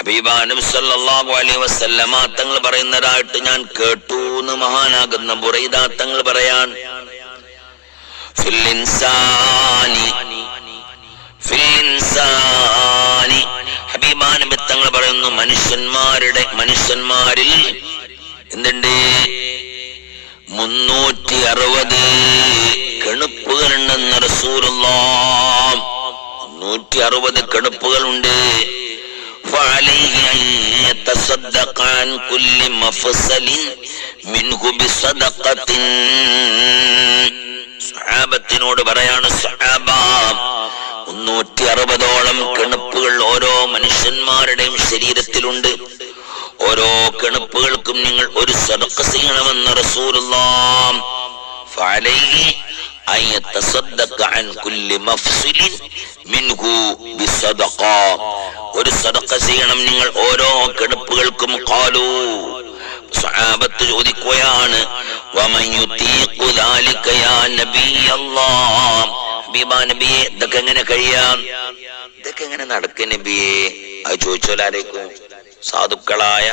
ഹബീബായ നബി സല്ലല്ലാഹു അലൈഹി വസല്ലമ തങ്ങൾ പറയുന്നതായിട്ട് ഞാൻ കേട്ടു എന്ന് മഹാനാകുന്ന ബുറൈദ തങ്ങൾ പറയാൻ, ഫിൽ ഇൻസാനി ഹബീബായ നബി തങ്ങൾ പറയുന്നു, മനുഷ്യന്മാരിൽ എന്തുണ്ട്? 360 കെണുപ്പുകളുണ്ടെന്ന് റസൂലുള്ളാഹ്. 360 കെണുപ്പുകളുണ്ട്. സഹാബത്തിനോട് പറയാണ്, സഹാബ 360ഓളം കെണുപ്പുകൾ ഓരോ മനുഷ്യന്മാരുടെയും ശരീരത്തിലുണ്ട്. ഓരോ കെണുപ്പുകൾക്കും നിങ്ങൾ ഒരു സദഖ ചെയ്യണമെന്ന് റസൂലുള്ളാഹ്. ഫഅലൈഹി അൻ യതസദ്ദഖ അൻ കുല്ലി മഫ്സിലിൻ മിൻഹു ബിസദഖ. ഒരു സദഖ ചെയ്യണം നിങ്ങൾ ഓരോ കെണുപ്പുകൾക്കും. ഖാലൂ, സഹാബത്ത് ചോദിക്കുകയാണ്, വമൻ യുതീഖു ദാലിക യാ നബിയല്ലാഹ്. ഹബീബായ നബിയെ, ഇതൊക്കെ എങ്ങനെ കഴിയാം? ഇതൊക്കെ എങ്ങനെ നടക്കും നബിയെ? അത് ചോദിച്ചോലാരേക്കും? സാധുക്കളായ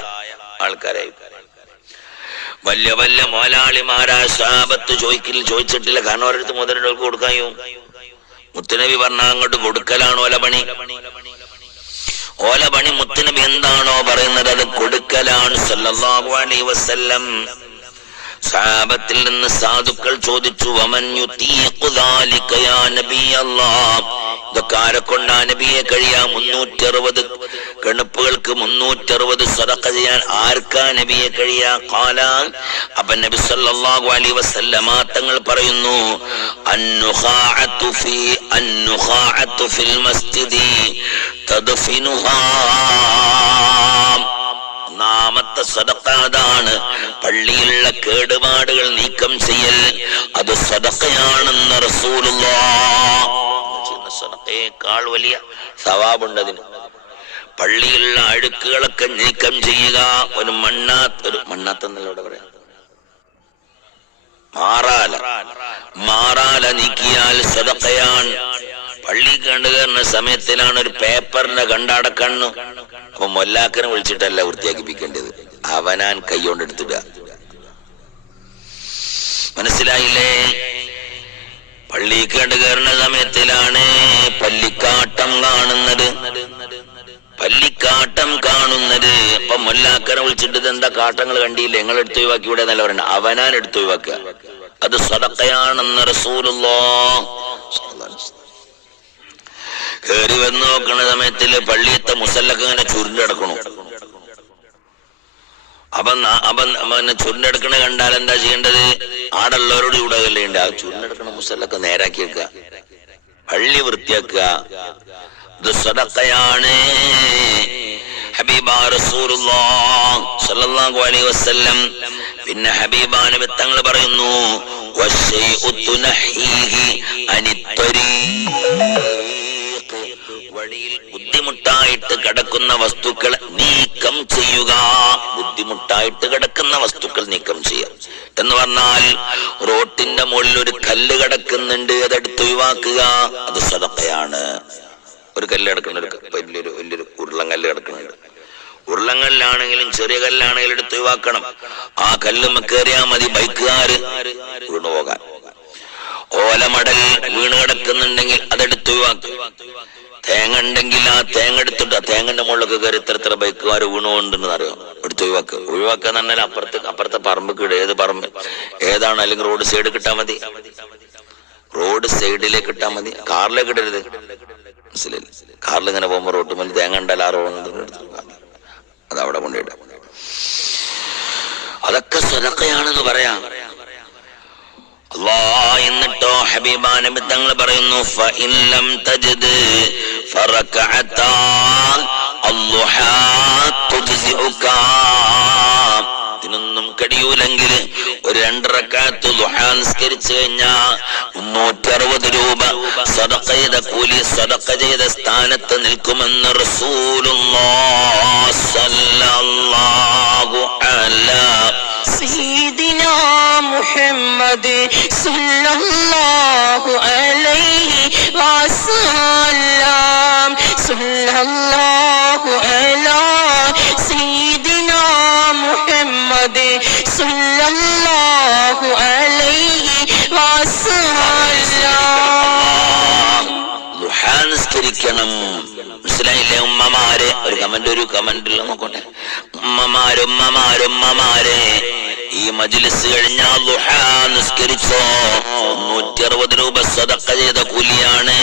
ആൾക്കാരായി. വലിയ വലിയ മോലാളിമാരായ സഹാബത്ത് ചോദിച്ചിട്ടില്ല. കാരണം അവരടുത്ത് മുതലെടുത്ത് കൊടുക്കായോ? മുത്തുനബി പറഞ്ഞ അങ്ങോട്ട് കൊടുക്കലാണോ ഓലപണി? ഓലപണി മുത്തുനബി എന്താണോ പറയുന്നത് അത് കൊടുക്കലാണ് സല്ലല്ലാഹു അലൈഹി വസല്ലം. സഹാബത്തിൽ നിന്ന് സാധുക്കൾ ചോദിച്ചു, വമൻ യുതീഖു ദാലിക യാ നബിയല്ലാഹ്. ഇതൊക്കെ ആരെക്കൊണ്ടാ നബിയെ കഴിയാം? 360 കെണുപ്പുകൾക്ക് 360 സദഖ ചെയ്യാൻ ആർക്കാ നബിയെ കഴിയാ? ഖാല, അപ്പൊ നബി സല്ലല്ലാഹു അലൈഹി വസല്ലമ തങ്ങൾ പറയുന്നു, അന്നുഖാഅത്തു ഫിൽ മസ്ജിദി തദ്ഫിനുഹാ. ഒന്നാമത്തെ സദഖ അതാണ്, പള്ളിയിലുള്ള കേടുപാടുകൾ നീക്കം ചെയ്യൽ. അത് സദഖയാണെന്ന് റസൂലുള്ളാഹ്. സദഖയേക്കാൾ വലിയ സവാബുണ്ടതിന്. പള്ളിയിലുള്ള അഴുക്കുകളൊക്കെ നീക്കം ചെയ്യുക. ഒരു മണ്ണാത്തെന്നല്ല ഇവിടെ പറയാം, മാറാല നീക്കിയാൽ സദഖയാണ്. പള്ളി കണ്ടുകയറുന്ന സമയത്തിലാണ് ഒരു പേപ്പറിന്റെ കണ്ടടക്കണ്ണു. അപ്പൊ മൊല്ലാക്കനെ വിളിച്ചിട്ടല്ല വൃത്തിയാക്കിപ്പിക്കേണ്ടത്, അവനാൻ കൈകൊണ്ടെടുത്തിടുക. മനസ്സിലായില്ലേ? പള്ളി കണ്ടുകയറുന്ന സമയത്തിലാണ് പള്ളിക്കാട്ടം കാണുന്നത്. അപ്പൊ മൊല്ലാക്കനെ വിളിച്ചിട്ട് എന്താ കാട്ടങ്ങൾ കണ്ടിയില്ല, നിങ്ങൾ എടുത്തു ഒഴിവാക്കി ഇവിടെ എന്നല്ല പറയണ്ട, അവനാൻ എടുത്തു ഒഴിവാക്കുക. അത് സദഖയാണെന്ന് റസൂലുള്ളാഹ്. കേറി വന്ന് നോക്കണ സമയത്തില് പള്ളിയത്തെ മുസല്ലക്ക് ഇങ്ങനെ ചുരുണ്ടെടുക്കണു. അവൻ ചുരുണ്ടെടുക്കണ കണ്ടാൽ എന്താ ചെയ്യേണ്ടത്? ആടുള്ളവരോട് ചൂടാകല്ലേ ഉണ്ട്. ആ ചുരുണ്ടെടുക്കണ മുസല്ലക്ക് നേരാക്കി വെക്കുക, പള്ളി വൃത്തിയാക്കുക. ഇത് സദഖയാണ്. ഹബീബാ റസൂലുള്ളാഹി സ്വല്ലല്ലാഹു അലൈഹി വസല്ലം. പിന്നെ ഹബീബാ നബി തങ്ങൾ പറയുന്നു, വശൈഉ തുനഹീഹി അനിത്തരീഖ്. വഴിയിൽ ബുദ്ധിമുട്ടായിട്ട് കിടക്കുന്ന വസ്തുക്കൾ നീക്കം ചെയ്യുക. ബുദ്ധിമുട്ടായിട്ട് കിടക്കുന്ന വസ്തുക്കൾ നീക്കം ചെയ്യുക എന്ന് പറഞ്ഞാൽ, റോട്ടിന്റെ മുകളിൽ ഒരു കല്ല് കിടക്കുന്നുണ്ട്, അതെടുത്ത് ഒഴിവാക്കുക. അത് സദഖയാണ്. ഒരു കല്ല് കിടക്കുന്നുണ്ട്, വലിയൊരു ഉരുളങ്കല്ല് കിടക്കുന്നുണ്ട്. ഉരുളങ്കല്ലാണെങ്കിലും ചെറിയ കല്ലാണെങ്കിലും എടുത്ത് ഒഴിവാക്കണം. ആ കല്ല് കയറിയാൽ മതി ബൈക്കുകാര് വീണു പോകാൻ. ഓലമടൽ വീണ് കിടക്കുന്നുണ്ടെങ്കിൽ അതെടുത്ത് ഒഴിവാക്കുക. തേങ്ങ ഉണ്ടെങ്കിൽ ആ തേങ്ങ എടുത്തിട്ട് ആ തേങ്ങന്റെ മുകളിലൊക്കെ കയറി ഇത്ര ബൈക്കുകാർ വീണുകൊണ്ടെന്ന് അറിയാം, എടുത്ത് ഒഴിവാക്കുക എന്ന് പറഞ്ഞാൽ അപ്പുറത്തെ പറമ്പ് കിട, ഏത് പറമ്പ് ഏതാണ്, അല്ലെങ്കിൽ റോഡ് സൈഡ് കിട്ടാൻ മതി, റോഡ് സൈഡിലേക്ക് ഇട്ടാൽ മതി, കാറിലേക്ക് ഇടരുത്. മനസ്സിലായില്ലേ? കാറിൽ ഇങ്ങനെ പോകുമ്പോ റോഡ് മേൽ തേങ്ങ ഉണ്ടല്ലോ, ആ റോഡ് അതവിടെ കൊണ്ടിടാം. അതൊക്കെ സദഖയാണെന്ന് പറയാം. എന്നിട്ടോ ഹബീബാ നബി തങ്ങൾ പറയുന്നു, ഫഇൻ ലം തജിദ് ഫറകഅതാൻ അൽളുഹാ തുജ്സിഉക. ഇതിനൊന്നും കഴിയൂലെങ്കിൽ ഒരു 2 റക്അത്ത് ദുഹാ നിസ്കരിച്ചു കഴിഞ്ഞാൽ 360 രൂപ സദഖ ചെയ്ത കൂലി സദഖ ചെയ്ത സ്ഥാനത്ത് നിൽക്കുമെന്ന് റസൂലുള്ളാഹി സ്വല്ലല്ലാഹു അലൈഹി സയ്യിദിനാ മുഹമ്മദ് സ്വല്ലല്ലാഹു അലൈഹി വസല്ലം. സ്വല്ലല്ലാഹു അലൈഹി സല്ലല്ലാഹു അലൈഹി വസല്ലം. ദുഹാ നിസ്കരിക്കണം. മനസ്സിലായില്ലേ ഉമ്മമാരെ? ഒരു കമന്റിൽ നോക്കട്ടെ. ഉമ്മമാരെ ഈ മജ്ലിസ് കഴിഞ്ഞാൽ ദുഹാ നിസ്കരിച്ചോ 160 രൂപ സദഖ ചെയ്ത കൂലിയാണ്.